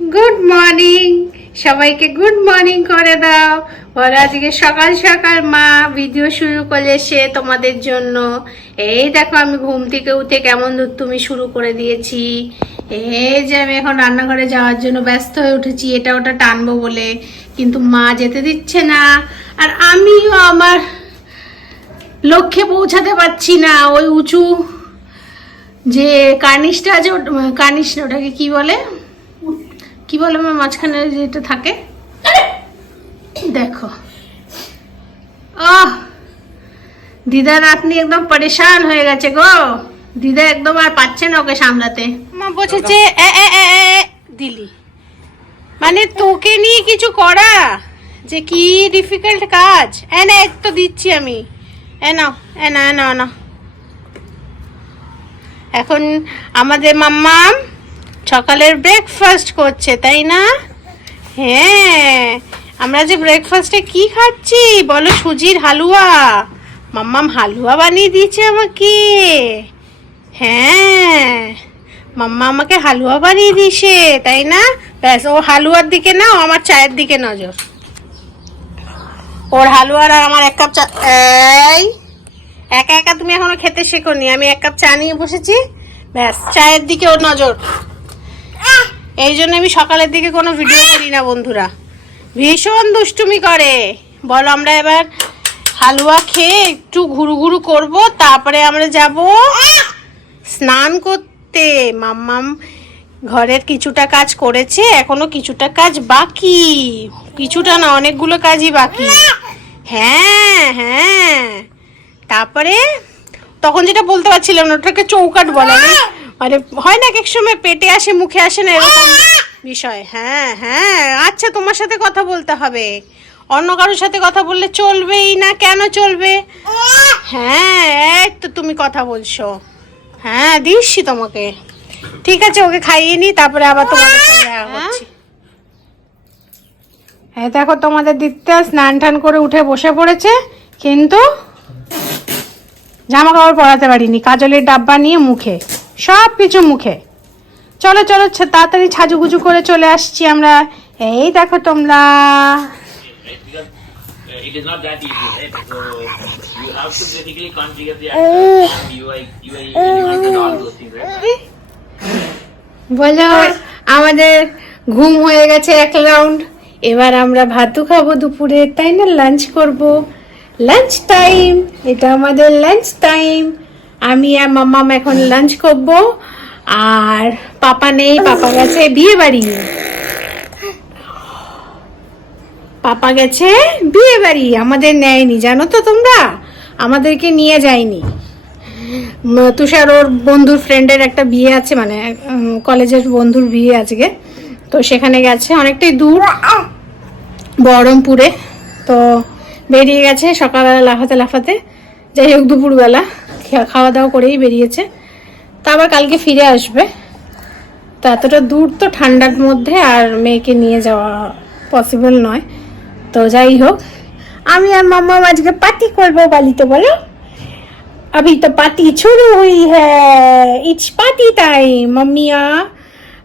Good morning, সবাইকে good morning করে দাও। বলো আজকে সকাল সকাল মা ভিডিও শুরু করেছে তোমাদের জন্য। এই দেখো আমি ঘুম থেকে উঠে কেমন তুমি শুরু করে দিয়েছি। এই যে আমি এখন রান্নাঘরে যাওয়ার জন্য ব্যস্ত হয়ে উঠেছি, এটা ওটা টানবো বলে, কিন্তু মা যেতে দিচ্ছে না। আর আমিও আমার লক্ষ্যে পৌঁছাতে পারছি না। ওই উঁচু যে কার্নিশটা আছে, কার্নিশ ওটাকে কি বলে, কি বলে আমার মাঝখানে যেটা থাকে, দেখো। দিদা নাতনি একদম পরেশান হয়ে গেছে গো। দিদা একদম আর পাচ্ছে না ওকে সামলাতে। মা বসেছে দিলি, মানে তোকে নিয়ে কিছু করা যে কি ডিফিকাল্ট কাজ। এনে তো দিচ্ছি আমি, এনাও এনা এনা এনা। এখন আমাদের মাম্মাম সকালের ব্রেকফাস্ট করছে, তাই না? হ্যাঁ, আমরা যে ব্রেকফাস্টে কি খাচ্ছি বলো? সুজির হালুয়া। মাম্মাম হালুয়া বানিয়ে দিয়েছে আমাকে। হ্যাঁ, মাম্মা আমাকে হালুয়া বানিয়ে দিয়েছে, তাই না? ব্যাস, ও হালুয়ার দিকে না, আমার চায়ের দিকে নজর। ওর হালুয়ার আর আমার এক কাপ চা। এই একা একা তুমি এখনো খেতে শেখোনি, আমি এক কাপ চা নিয়ে বসেছি, ব্যাস চায়ের দিকে ওর নজর। এই জন্য আমি সকালের দিকে কোনো ভিডিও করি না বন্ধুরা, ভীষণ দুষ্টুমি করে। বলো আমরা এবার হালুয়া খেয়ে একটু ঘুরু ঘুরু করবো, তারপরে আমরা যাব স্নান করতে। মাম্মাম ঘরের কিছুটা কাজ করেছে, এখনো কিছুটা কাজ বাকি। কিছুটা না, অনেকগুলো কাজই বাকি। হ্যাঁ হ্যাঁ, তারপরে তখন যেটা বলতে পারছিলাম না, ওটাকে চৌকাট বলে না, মানে হয় না এক সময় পেটে আসে মুখে আসে না, এরকম বিষয়। হ্যাঁ হ্যাঁ, আচ্ছা তোমার সাথে কথা বলতে হবে, অন্য কারোর সাথে কথা বললে চলবেই না। কেন চলবে? হ্যাঁ, এই তো তুমি কথা বলছো। হ্যাঁ দিচ্ছি তোমাকে, ঠিক আছে, ওকে খাইয়ে নি, তারপরে আবার তোমাদের সাথে দেখা করছি। হ্যাঁ দেখো, তোমাদের দিতে স্নান টান করে উঠে বসে পড়েছে, কিন্তু জামা কাপড় পরাতে পারিনি। কাজলের ডাব্বা নিয়ে মুখে, সব কিছু মুখে। চলো চলো তাড়াতাড়ি সাজুগুজু করে চলে আসছি আমরা। এই দেখো তোমরা। It is not that easy, right? So you have to basically configure the app, UI, and all those things, right? বলো, আমাদের ঘুম হয়ে গেছে এক রাউন্ড, এবার আমরা ভাতু খাবো দুপুরে, তাই না? লাঞ্চ করব, লাঞ্চ টাইম, এটা আমাদের লাঞ্চ টাইম। আমি আর মাম্মাম এখন লাঞ্চ করব। আর পাপা নেই, পাপা গেছে বিয়ে বাড়ি। পাপা গেছে বিয়ে বাড়ি, আমাদের নেয়নি, জানো তো তোমরা, আমাদেরকে নিয়ে যায়নি। তুষার ওর বন্ধুর ফ্রেন্ডের একটা বিয়ে আছে, মানে কলেজের বন্ধুর বিয়ে আজকে, তো সেখানে গেছে, অনেকটাই দূর, বহরমপুরে। তো বেরিয়ে গেছে সকালবেলা লাফাতে লাফাতে, যাই হোক দুপুরবেলা খাওয়া দাওয়া করেই বেরিয়েছে। তা আবার কালকে ফিরে আসবে। তো এতটা দূর তো ঠান্ডার মধ্যে আর মেয়েকে নিয়ে যাওয়া পসিবল নয়। তো যাই হোক, আমি আর মাম্মা আজকে পার্টি করবো বালিতে। বলো, अभी तो पार्टी शुरू हुई है, इट्स पार्टी टाइम।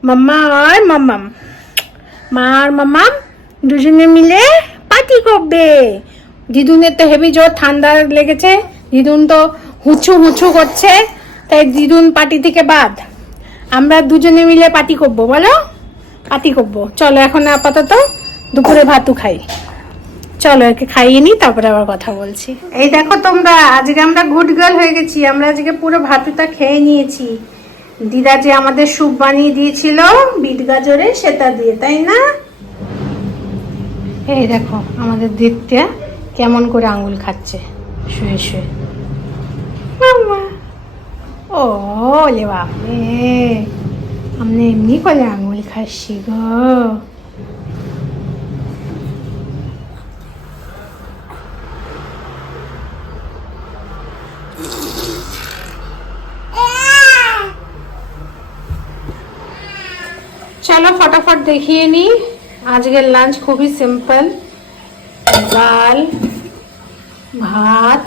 मम्मा और मम्मम, মা আর মাম্মাম দুজনে মিলে পার্টি করবে। দিদুনের তো হেভি জোর ঠান্ডা লেগেছে, দিদুন তো হুঁচু হুঁচু করছে, তাই দিদুন পার্টি থেকে বাদ। আমরা দুজনে মিলে পার্টি করবো, বলো পার্টি করবো। চলো এখন আপাতত দুপুরে ভাতু খাই, চলো একে খাইয়ে নি, তারপরে আবার কথা বলছি। এই দেখো তোমরা, আজকে আমরা গুড গার্ল হয়ে গেছি, আমরা আজকে পুরো ভাতুটা খেয়ে নিয়েছি। দিদা যে আমাদের স্যুপ বানিয়ে দিয়েছিল বিট গাজরে, সেটা দিয়ে, তাই না? এই দেখো আমাদের দিদটা কেমন করে আঙুল খাচ্ছে শুয়ে শুয়ে। মাম্মা, ও লে বাপরে, আমরা এমনি করে আঙুল খাচ্ছি গো। চলো ফটাফট দেখিয়ে নি। আজকের লাঞ্চ খুবই সিম্পল, ডাল ভাত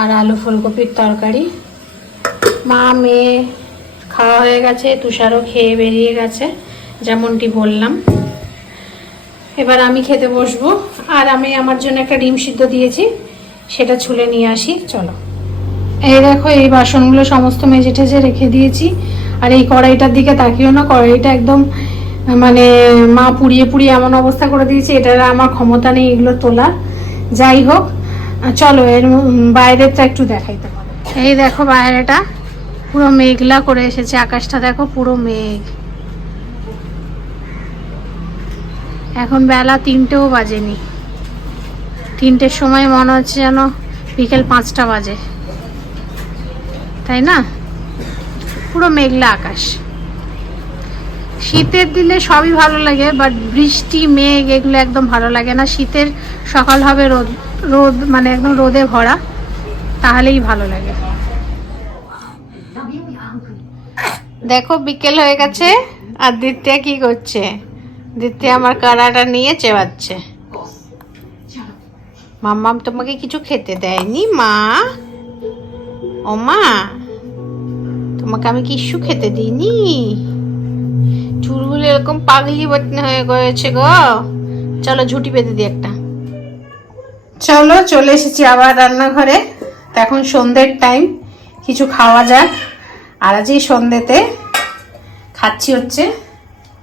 আর আলু ফুলকপির তরকারি। মা মেয়ে খাওয়া হয়ে গেছে, তুষারও খেয়ে বেরিয়ে গেছে যেমনটি বললাম। এবার আমি খেতে বসবো। আর আমি আমার জন্য একটা ডিম সিদ্ধ দিয়েছি, সেটা ছুলে নিয়ে আসি। চলো। এই দেখো, এই বাসনগুলো সমস্ত মেজে টেজে রেখে দিয়েছি। আর এই কড়াইটার দিকে তাকিও না, কড়াইটা একদম মানে মা পুড়িয়ে পুড়িয়ে এমন অবস্থা করে দিয়েছে, এটার আমার ক্ষমতা নেই এগুলো তোলার। যাই হোক, চলো এর বাইরেটা একটু দেখাইতে পারো। এই দেখো বাইরেটা পুরো মেঘলা করে এসেছে, আকাশটা দেখো পুরো মেঘ। এখন বেলা 3টেও বাজেনি, 3টের সময় মনে হচ্ছে যেন বিকেল 5টা বাজে, তাই না? পুরো মেঘলা আকাশ। শীতের দিনে সবই ভালো লাগে, বাট বৃষ্টি মেঘ এগুলো একদম ভালো লাগে না। শীতের সকাল হবে রোদ রোদ মানে একদম রোদে ভরা, তাহলেই ভালো লাগে। দেখো বিকেল হয়ে গেছে, আর দিত্যা কি করছে? দিত্যা আমার কাড়াটা নিয়ে চেবাচ্ছে। মাম্মাম তোমাকে কিছু খেতে দেয়নি মা? ও মা, তোমাকে আমি কিছু খেতে দিইনি? চুলগুলো এরকম পাগলি বতনে হয়ে গেছে গো। চলো ঝুটি বেঁধে দিই একটা। চলো চলে এসেছি আবার রান্নাঘরে। এখন সন্ধ্যের টাইম, কিছু খাওয়া যাক। আর আজ এই সন্ধ্যেতে খাচ্ছি হচ্ছে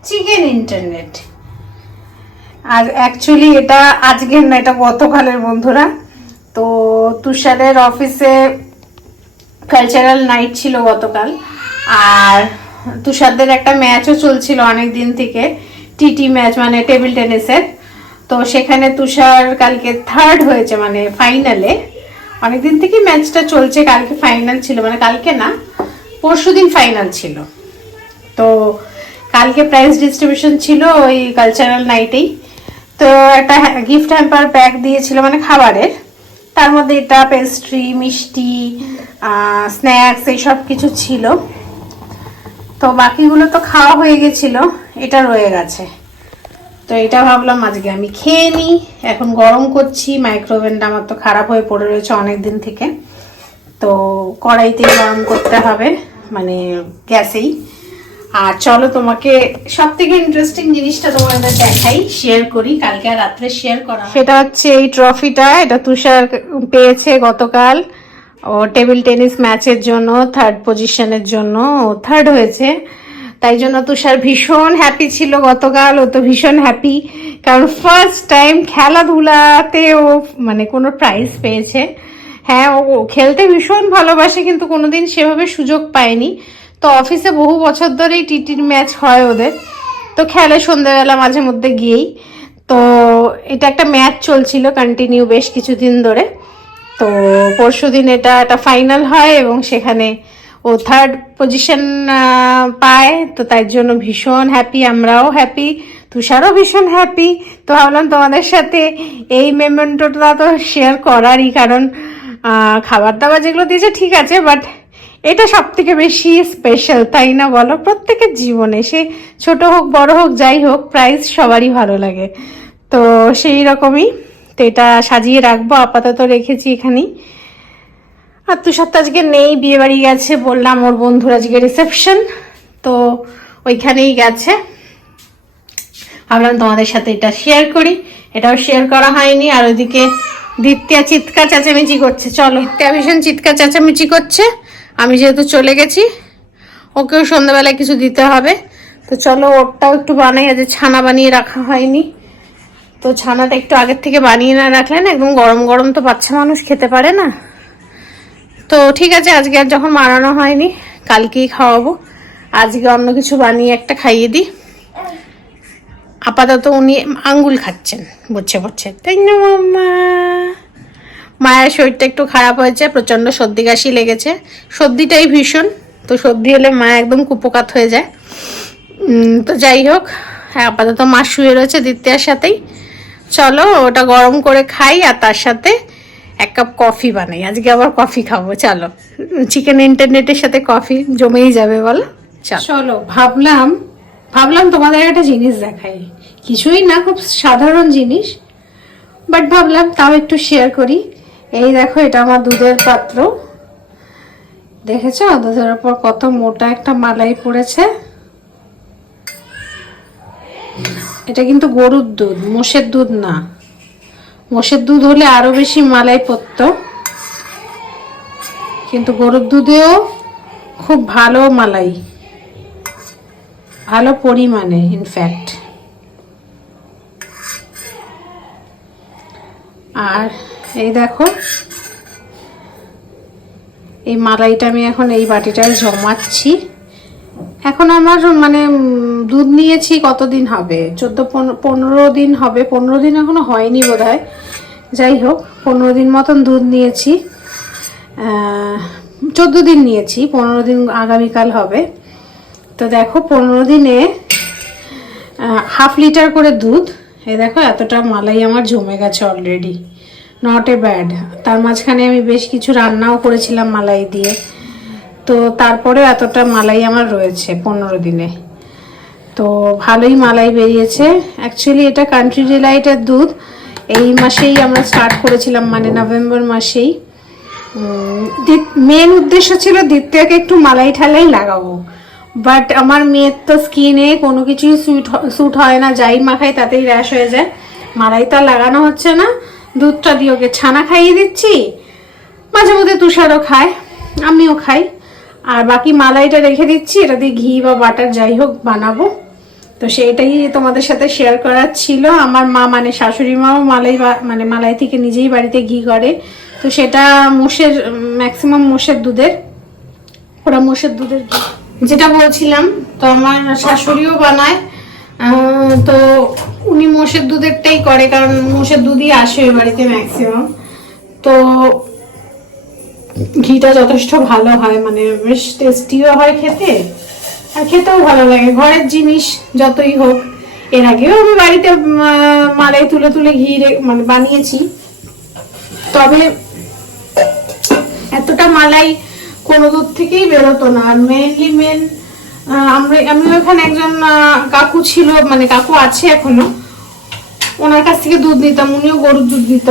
চিকেন ইন্টারনেট। আর অ্যাকচুয়ালি এটা আজকের না, এটা গতকালের বন্ধুরা। তো তুষারের অফিসে কালচারাল নাইট ছিল গতকাল, আর তুষারদের একটা ম্যাচও চলছিল অনেক দিন থেকে, টিটি ম্যাচ মানে টেবিল টেনিসের। তো সেখানে তুষার কালকে 3rd হয়েছে, মানে ফাইনালে। অনেকদিন থেকে ম্যাচটা চলছে, কালকে ফাইনাল ছিল, মানে কালকে না পরশুদিন ফাইনাল ছিল। তো কালকে প্রাইজ ডিস্ট্রিবিউশন ছিল ওই কালচারাল নাইটেই। তো একটা গিফট হ্যাম্পার ব্যাগ দিয়েছিল মানে খাবারের, তার মধ্যে এটা পেস্ট্রি, মিষ্টি, স্ন্যাক্স এইসব কিছু ছিল। তো বাকিগুলো তো খাওয়া হয়ে গেছিল, এটা রয়ে গেছে। তো এটা ভাবলাম আজকে আমি খেয়ে নিই। এখন গরম করছি, মাইক্রোওভেনটা আমার তো খারাপ হয়ে পড়ে রয়েছে অনেক দিন থেকে, তো কড়াইতেই গরম করতে হবে, মানে গ্যাসেই। আর চলো তোমাকে সব থেকে ইন্টারেস্টিং জিনিসটা তোমাদের দেখাই, শেয়ার করি, কালকে রাত্রে শেয়ার করা। সেটা হচ্ছে এই ট্রফিটা, এটা তুষার পেয়েছে গতকাল ও টেবিল টেনিস ম্যাচের জন্য 3rd পজিশনের জন্য ও 3rd হয়েছে। তাই জন্য তুষার ভীষণ হ্যাপি ছিল গতকাল। ও তো ভীষণ হ্যাপি, কারণ ফার্স্ট টাইম খেলাধুলাতে ও মানে কোনো প্রাইজ পেয়েছে। হ্যাঁ, ও খেলতে ভীষণ ভালোবাসে, কিন্তু কোনোদিন সেভাবে সুযোগ পায়নি। তো অফিসে বহু বছর ধরেই টিটির ম্যাচ হয় ওদের, তো খেলে সন্ধ্যাবেলা মাঝে মধ্যে গিয়েই। তো এটা একটা ম্যাচ চলছিল কন্টিনিউ বেশ কিছুদিন ধরে। তো পরশুদিন এটা একটা ফাইনাল হয় এবং সেখানে ও 3rd পজিশন পায়। তো তাই জন্য ভীষণ হ্যাপি, আমরাও হ্যাপি, তুষারও ভীষণ হ্যাপি। তো ভাবলাম তোমাদের সাথে এই মেমেন্টোটা তো শেয়ার করারই, কারণ খাবার দাবার যেগুলো দিয়েছে ঠিক আছে, বাট এটা সব থেকে বেশি স্পেশাল, তাই না বলো? প্রত্যেকের জীবনে, সে ছোট হোক বড় হোক যাই হোক, প্রাইজ সবারই ভালো লাগে। তো সেই রকমই। তো এটা সাজিয়ে রাখবো, আপাতত রেখেছি এখানেই। আর তুষার তো আজকে নেই, বিয়ে বাড়ি গেছে বললাম, ওর বন্ধুর আজকে রিসেপশন, তো ওইখানেই গেছে। ভাবলাম তোমাদের সাথে এটা শেয়ার করি, এটাও শেয়ার করা হয়নি। আর ওইদিকে দিত্যা চিৎকার চেঁচামেচি করছে। চলো, দিত্যা ভীষণ চিৎকার চেঁচামেচি করছে, আমি যেহেতু চলে গেছি, ওকেও সন্ধ্যাবেলায় কিছু দিতে হবে। তো চলো ওরটাও একটু বানাই, আজ ছানা বানিয়ে রাখা হয়নি। তো ছানাটা একটু আগের থেকে বানিয়ে না রাখলে না, একদম গরম গরম তো বাচ্চা মানুষ খেতে পারে না। তো ঠিক আছে, আজকে আর যখন বানানো হয়নি কালকেই খাওয়াবো। আজকে অন্য কিছু বানিয়ে একটা খাইয়ে দিই। আপাতত উনি আঙ্গুল খাচ্ছেন বসে বসে, তাই না মাম্মা? মায়ের শরীরটা একটু খারাপ হয়েছে, প্রচন্ড সর্দি কাশি লেগেছে, সর্দিটাই ভীষণ। তো সর্দি হলে মা একদম কুপোকাত হয়ে যায়। তো যাই হোক, হ্যাঁ আপাতত মা শুয়ে রয়েছে দিত্যার সাথেই। চলো ওটা গরম করে খাই, আর তার সাথে 1 কাপ কফি বানাই। আজকে আবার কফি খাবো। চলো, চিকেন ইন্টারনেটের সাথে কফি জমেই যাবে বলো। চলো, ভাবলাম তোমাদের একটা জিনিস দেখাই, কিছুই না, খুব সাধারণ জিনিস, বাট ভাবলাম তাও একটু শেয়ার করি। এই দেখো, এটা আমার দুধের পাত্র, দেখেছো দুধের উপর কত মোটা একটা মালাই পড়েছে। এটা কিন্তু গরুর দুধ, মোষের দুধ না। মোষের দুধ হলে আরো বেশি মালাই পড়তো, কিন্তু গরুর দুধেও খুব ভালো মালাই, ভালো পরিমাণে ইনফ্যাক্ট। আর এই দেখো এই মালাইটা আমি এখন এই বাটিটায় জমাচ্ছি। এখন আমার মানে দুধ নিয়েছি কতদিন হবে, 14-15 দিন হবে। 15 দিন এখনো হয়নি বোধহয়। যাই হোক 15 দিন মতন দুধ নিয়েছি, 14 দিন নিয়েছি, 15 দিন আগামীকাল হবে। তো দেখো 15 দিনে 1/2 লিটার করে দুধ। এই দেখো এতটা মালাই আমার জমে গেছে অলরেডি, নট এ ব্যাড। তার মাঝখানে আমি বেশ কিছু রান্নাও করেছিলাম মালাই দিয়ে, তো তারপরে এতটা মালাই আমার রয়েছে 15 দিনে। তো ভালোই মালাই বেরিয়েছে। অ্যাকচুয়ালি এটা কান্ট্রি ডিলাইটের দুধ এই মাসেই আমরা স্টার্ট করেছিলাম, মানে নভেম্বর মাসেই। মেন উদ্দেশ্য ছিল দ্বিতীয়কে একটু মালাই ঠালাই লাগাবো, বাট আমার মেয়ের তো স্কিনে কোনো কিছুই স্যুট হয় না, যাই মাখাই তাতেই র্যাশ হয়ে যায়। মালাই তো আর লাগানো হচ্ছে না, দুধটা দিয়ে ওকে ছানা খাইয়ে দিচ্ছি, মাঝে মধ্যে তুষারও খায়, আমিও খাই। আর বাকি মালাইটা রেখে দিচ্ছি, এটা দিয়ে ঘি বা বাটার যাই হোক বানাবো। তো সেইটাই তোমাদের সাথে শেয়ার করার ছিল। আমার মা মানে শাশুড়ি মাও মানে মালাই থেকে নিজেই বাড়িতে ঘি করে, তো সেটা মোষের, ম্যাক্সিমাম মোষের দুধের, ওরা মোষের দুধের ঘি যেটা বলছিলাম। তো আমার শাশুড়িও বানায়, তো উনি মোষের দুধেরটাই করে, কারণ মোষের দুধই আসে ওই বাড়িতে ম্যাক্সিমাম। তো ঘিটা যথেষ্ট ভালো হয়, মানে বেশ টেস্টিও হয় খেতে, আর খেতেও ভালো লাগে। ঘরের জিনিস যতই হোক, এর আগেও আমি বাড়িতে মালাই তুলে তুলে ঘি মানে বানিয়েছি, তবে এতটা মালাই কোনো দুধ থেকেই বেরোতো না। আর আমি ওখানে একজন কাকু ছিল, মানে কাকু আছে এখনো, ওনার কাছ থেকে দুধ নিতাম, উনিও গরুর দুধ দিত।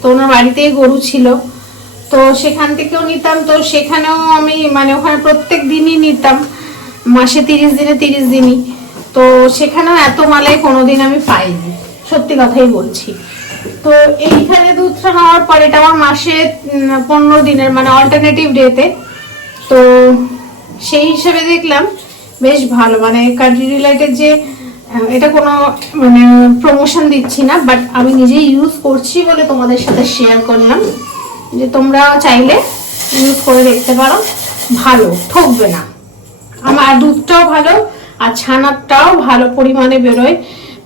তো ওনার বাড়িতেই গরু ছিল, তো সেখান থেকেও নিতাম। তো সেখানেও আমি মানে ওখানে প্রত্যেক দিনই নিতাম, মাসে 30 দিনে 30 দিনই। তো সেখানেও এত মালাই কোনোদিন আমি পাইনি, সত্যি কথাই বলছি। তো এইখানে দুধটা নেওয়ার পর এটা আমার মাসে 15 দিনের, মানে অল্টারনেটিভ ডেতে। তো সেই হিসেবে দেখলাম বেশ ভালো, মানে কান্ট্রি ডিলাইটের যে, এটা কোনো মানে প্রমোশন দিচ্ছি না, বাট আমি নিজেই ইউজ করছি বলে তোমাদের সাথে শেয়ার করলাম, যে তোমরা চাইলে ইউজ করে দেখতে পারো, ভালো, ঠকবে না। আমার দুধটাও ভালো আর ছানাটাও ভালো পরিমাণে বেরোয়,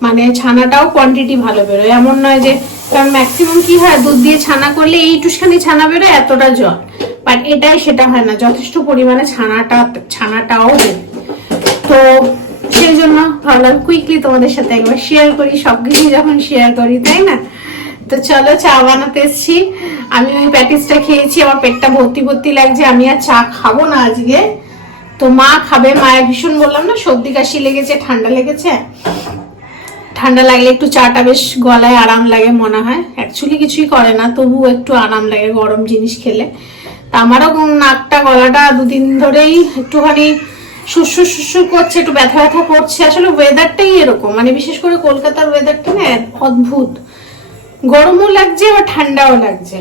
মানে ছানাটাও কোয়ান্টিটি ভালো বেরোয়। এমন নয় যে, কারণ ম্যাক্সিমাম কি হয় দুধ দিয়ে ছানা করলে এইটুখানি ছানা বেরোয়, এতটা জল, বাট এটাই সেটা হয় না, যথেষ্ট পরিমাণে ছানাটাও বেরোয়। তো সেই জন্য ভাবলাম কুইকলি তোমাদের সাথে একবার শেয়ার করি, সবকিছু যখন শেয়ার করি, তাই না? তো চলো চা বানাতে এসছি। আমি ওই প্যাটিসটা খেয়েছি, আমার পেটটা ভর্তি ভর্তি লাগছে, আমি আর চা খাবো না আজকে। তো মা খাবে, মায়ের ভীষণ বললাম না সর্দি কাশি লেগেছে, ঠান্ডা লেগেছে। ঠান্ডা লাগলে একটু চাটা বেশ গলায় আরাম লাগে মনে হয়, অ্যাকচুয়ালি কিছুই করে না, তবু একটু আরাম লাগে গরম জিনিস খেলে। তা আমারও নাকটা গলাটা 2 দিন ধরেই একটুখানি সুসুর সুসুর করছে, একটু ব্যথা ব্যথা করছে। আসলে ওয়েদারটাই এরকম, মানে বিশেষ করে কলকাতার ওয়েদারটা না অদ্ভুত, গরমও লাগছে আবার ঠান্ডাও লাগছে।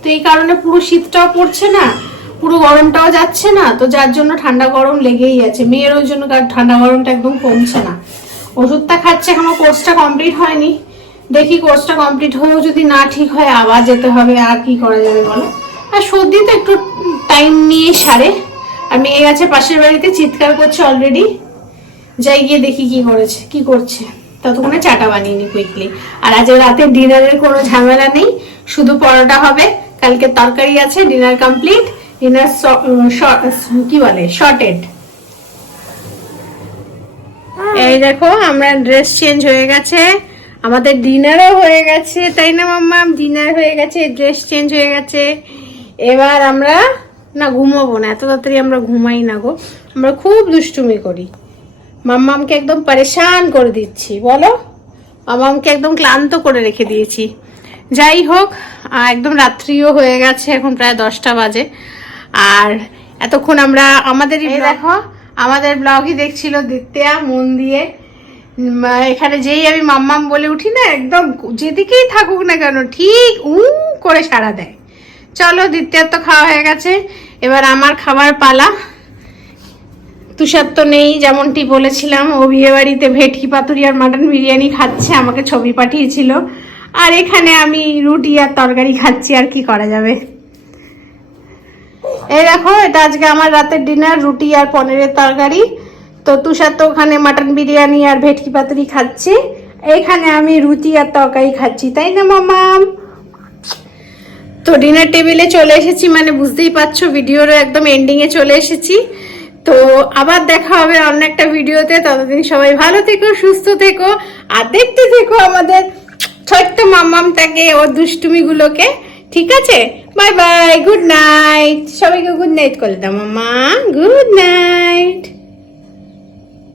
তো এই কারণে পুরো শীতটাও পড়ছে না, পুরো গরমটাও যাচ্ছে না, তো যার জন্য ঠান্ডা গরম লেগেই আছে। মেয়ের ওই জন্য ঠান্ডা গরমটা একদম কমছে না। ওষুধটা খাচ্ছে, এখনো কোর্সটা কমপ্লিট হয়নি, দেখি কোর্সটা কমপ্লিট হয়েও যদি না ঠিক হয় আবার যেতে হবে, আর কি করা যাবে বলো। আর সর্দি তো একটু টাইম নিয়ে সারে। আর মেয়ে গেছে পাশের বাড়িতে, চিৎকার করছে অলরেডি, যাই গিয়ে দেখি কি করছে। ততক্ষণে চাটা বানিয়ে নি কুইকলি। আর আজ রাতে ডিনারের কোনো ঝামেলা নেই, শুধু পরোটা হবে, কালকে তরকারি আছে, ডিনার কমপ্লিট। ডিনার কি বলে শর্টেড। এই দেখো আমরা ড্রেস চেঞ্জ হয়ে গেছে, আমাদের ডিনারও হয়ে গেছে, তাই না মাম্মা? ডিনার হয়ে গেছে, ড্রেস চেঞ্জ হয়ে গেছে। এবার আমরা না ঘুমাবো না, এত তাড়াতাড়ি আমরা ঘুমাই না গো, আমরা খুব দুষ্টুমি করি। মাম্মামকে একদম পরেশান করে দিচ্ছি, বলো, মাম্মামকে একদম ক্লান্ত করে রেখে দিয়েছি। যাই হোক, একদম রাত্রিও হয়ে গেছে, এখন প্রায় 10টা বাজে। আর এতক্ষণ আমরা আমাদেরই দেখো আমাদের ব্লগই দেখছিল দিত্যা মন দিয়ে। এখানে যেই আমি মাম্মাম বলে উঠি না, একদম যেদিকেই থাকুক না কেন ঠিক করে সাড়া দেয়। চলো, দিত্যার তো খাওয়া হয়ে গেছে, এবার আমার খাবার পালা। তুষার তো নেই, যেমনটি বলেছিলাম, ও বিয়ে বাড়িতে ভেটকি পাতুরি আর মাটন বিরিয়ানি খাচ্ছে, আমাকে ছবি পাঠিয়েছিল। আর এখানে আমি রুটি আর তরকারি খাচ্ছি, আর কি করা যাবে। এই দেখো, এটা আজকে আমার রাতের ডিনার, রুটি আর পনিরের তরকারি। তো তুষার তো ওখানে মাটন বিরিয়ানি আর ভেটকি পাতুরি খাচ্ছে, এখানে আমি রুটি আর তরকারি খাচ্ছি, তাই না মামাম? তো ডিনার টেবিলে চলে এসেছি, মানে বুঝতেই পারছো ভিডিওর একদম এন্ডিংয়ে চলে এসেছি। তো আবার দেখা হবে অন্য একটা ভিডিওতে। ততদিন সবাই ভালো থেকো, সুস্থ থেকো, আর দেখতে থেকো আমাদের ছোট্ট মাম্মামটাকে, ওর দুষ্টুমিগুলোকে। ঠিক আছে, বাই বাই, গুড নাইট। সবাইকে গুড নাইট করে দাও মাম্মা, গুড নাইট।